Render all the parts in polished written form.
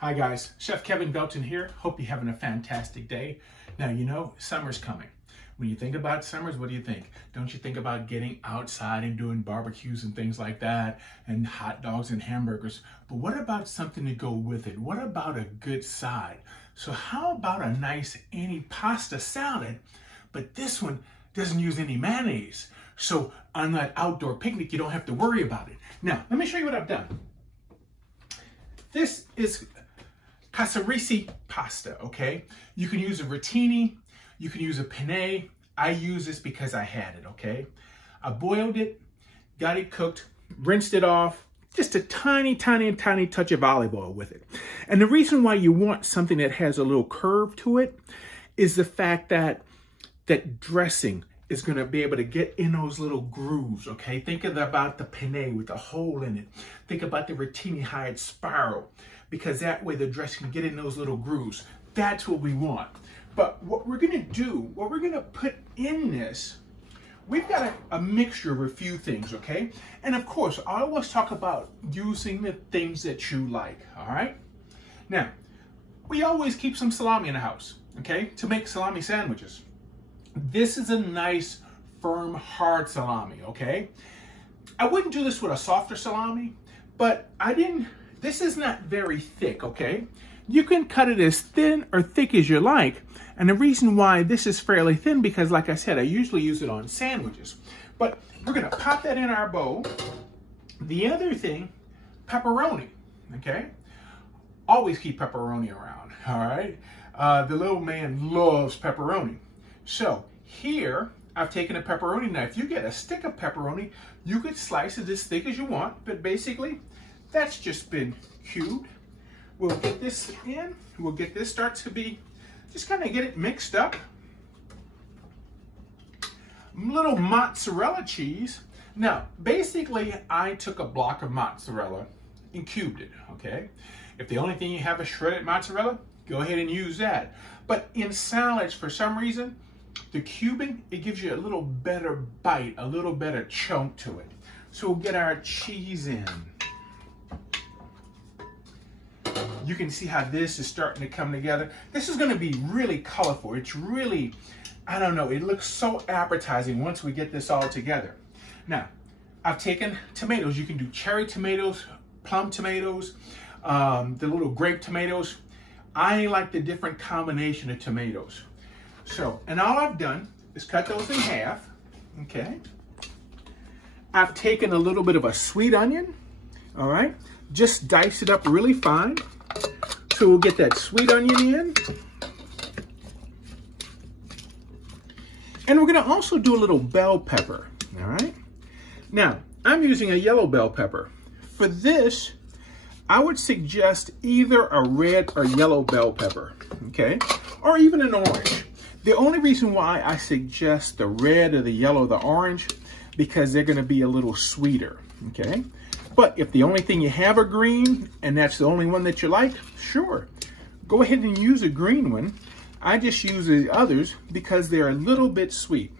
Hi guys, Chef Kevin Belton here. Hope you're having a fantastic day. Now, you know, summer's coming. When you think about summers, what do you think? Don't you think about getting outside and doing barbecues and things like that, and hot dogs and hamburgers? But what about something to go with it? What about a good side? So how about a nice Antipasta salad? But this one doesn't use any mayonnaise. So on that outdoor picnic, you don't have to worry about it. Now, let me show you what I've done. This is cassarisi pasta, okay? You can use a rotini, you can use a penne. I use this because I had it, okay? I boiled it, got it cooked, rinsed it off, just a tiny touch of olive oil with it. And the reason why you want something that has a little curve to it is the fact that that dressing is gonna be able to get in those little grooves, okay? Think about the penne with a hole in it. Think about the rotini, how it's spiral, because that way the dressing can get in those little grooves. That's what we want. But what we're gonna do, what we're gonna put in this, we've got a mixture of a few things, okay? And of course, I always talk about using the things that you like, all right? Now, we always keep some salami in the house, okay? To make salami sandwiches. This is a nice, firm, hard salami, okay? I wouldn't do this with a softer salami, but this is not very thick, okay? You can cut it as thin or thick as you like. And the reason why this is fairly thin, because like I said, I usually use it on sandwiches. But we're gonna pop that in our bowl. The other thing, pepperoni, okay? Always keep pepperoni around, all right? The little man loves pepperoni. So here, I've taken a pepperoni knife. You get a stick of pepperoni, you could slice it as thick as you want, but basically, that's just been cubed. We'll get this in, we'll get this start to be, just kind of get it mixed up. Little mozzarella cheese. Now, basically, I took a block of mozzarella and cubed it, okay? If the only thing you have is shredded mozzarella, go ahead and use that. But in salads, for some reason, the cubing, it gives you a little better bite, a little better chunk to it. So we'll get our cheese in. You can see how this is starting to come together. This is gonna be really colorful. It's really, I don't know, it looks so appetizing once we get this all together. Now, I've taken tomatoes. You can do cherry tomatoes, plum tomatoes, the little grape tomatoes. I like the different combination of tomatoes. So, and all I've done is cut those in half, okay? I've taken a little bit of a sweet onion, all right? Just dice it up really fine. So we'll get that sweet onion in. And we're gonna also do a little bell pepper, all right? Now, I'm using a yellow bell pepper. For this, I would suggest either a red or yellow bell pepper, okay? Or even an orange. The only reason why I suggest the red or the yellow or the orange, because they're gonna be a little sweeter, okay? But if the only thing you have are green, and that's the only one that you like, sure. Go ahead and use a green one. I just use the others because they're a little bit sweet.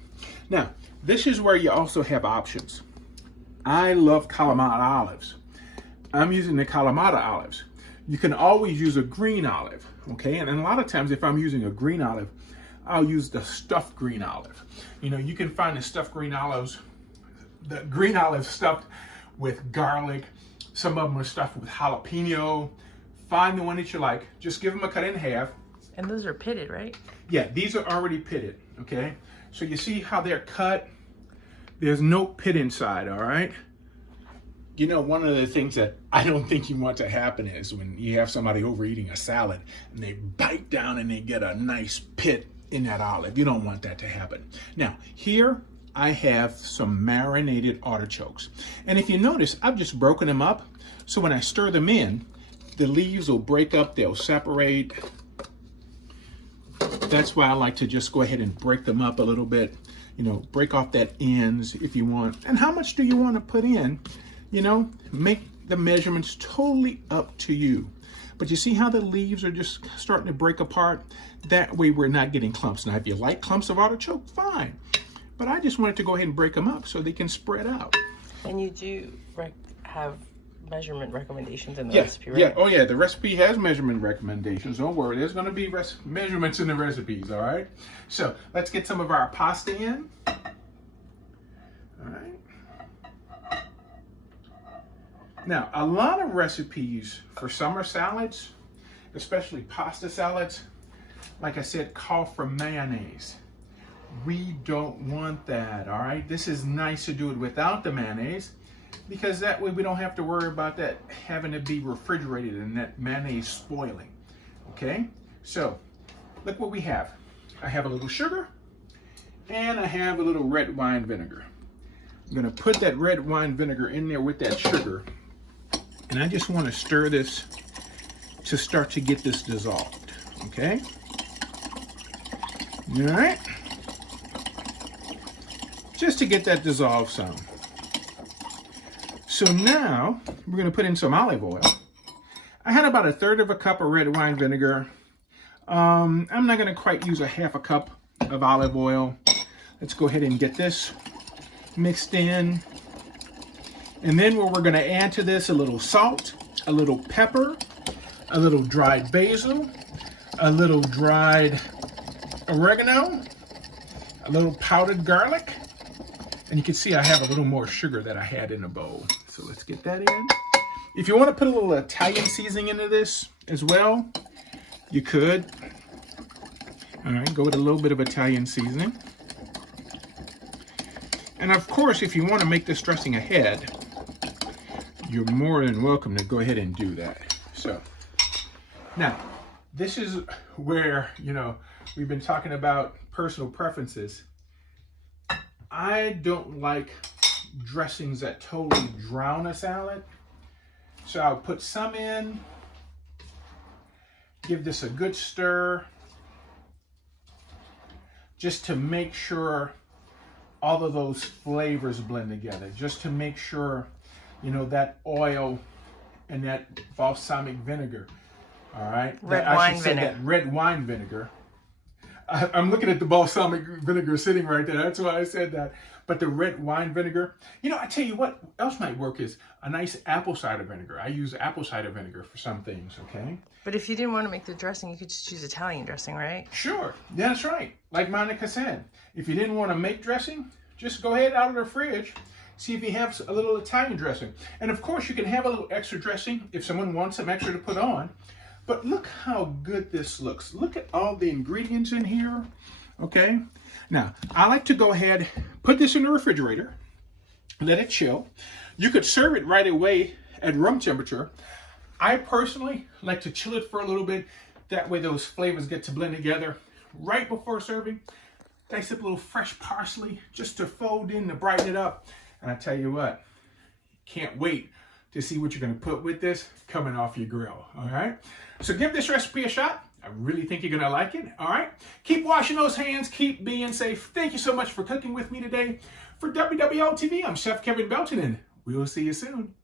Now, this is where you also have options. I love Kalamata Olives. I'm using the Kalamata Olives. You can always use a green olive, okay? And a lot of times if I'm using a green olive, I'll use the stuffed green olive. You know, you can find the stuffed green olives, the green olive stuffed with garlic. Some of them are stuffed with jalapeno. Find the one that you like. Just give them a cut in half. And those are pitted, right? Yeah, these are already pitted, okay? So you see how they're cut? There's no pit inside, all right? You know, one of the things that I don't think you want to happen is when you have somebody over eating a salad and they bite down and they get a nice pit in that olive. You don't want that to happen. Now, here I have some marinated artichokes. And if you notice, I've just broken them up. So when I stir them in, the leaves will break up, they'll separate. That's why I like to just go ahead and break them up a little bit. You know, break off that ends if you want. And how much do you want to put in? You know, make the measurements totally up to you. But you see how the leaves are just starting to break apart? That way we're not getting clumps. Now, if you like clumps of artichoke, fine. But I just wanted to go ahead and break them up so they can spread out. And you do have measurement recommendations in the Yeah, recipe, right? yeah. Oh, yeah. The recipe has measurement recommendations. Don't worry. There's going to be measurements in the recipes, all right? So let's get some of our pasta in. All right. Now, a lot of recipes for summer salads, especially pasta salads, like I said, call for mayonnaise. We don't want that, all right? This is nice to do it without the mayonnaise, because that way we don't have to worry about that having to be refrigerated and that mayonnaise spoiling, okay? So, look what we have. I have a little sugar, and I have a little red wine vinegar. I'm gonna put that red wine vinegar in there with that sugar, and I just wanna stir this to start to get this dissolved, okay? All right? Just to get that dissolved some. So now we're going to put in some olive oil. I had about 1/3 of a cup of red wine vinegar. I'm not going to quite use a 1/2 cup of olive oil. Let's go ahead and get this mixed in. And then we're going to add to this a little salt, a little pepper, a little dried basil, a little dried oregano, a little powdered garlic. And you can see I have a little more sugar that I had in the bowl. So let's get that in. If you want to put a little Italian seasoning into this as well, you could. All right, go with a little bit of Italian seasoning. And of course, if you want to make this dressing ahead, you're more than welcome to go ahead and do that. So now, this is where, we've been talking about personal preferences. I don't like dressings that totally drown a salad. So I'll put some in, give this a good stir, just to make sure all of those flavors blend together, just to make sure, that oil and that balsamic vinegar, all right? Red wine vinegar. That red wine vinegar. I'm looking at the balsamic vinegar sitting right there. That's why I said that. But the red wine vinegar, I tell you what else might work is a nice apple cider vinegar. I use apple cider vinegar for some things, okay? But if you didn't want to make the dressing, you could just use Italian dressing, right? Sure, that's right. Like Monica said, if you didn't want to make dressing, just go ahead out of the fridge, see if you have a little Italian dressing. And of course, you can have a little extra dressing if someone wants some extra to put on. But look how good this looks. Look at all the ingredients in here, okay? Now, I like to go ahead, put this in the refrigerator, let it chill. You could serve it right away at room temperature. I personally like to chill it for a little bit. That way those flavors get to blend together. Right before serving, dice up a little fresh parsley just to fold in to brighten it up. And I tell you what, can't wait to see what you're going to put with this coming off your grill, all right? So give this recipe a shot. I really think you're going to like it, all right? Keep washing those hands. Keep being safe. Thank you so much for cooking with me today. For WWL TV, I'm Chef Kevin Belton, and we'll see you soon.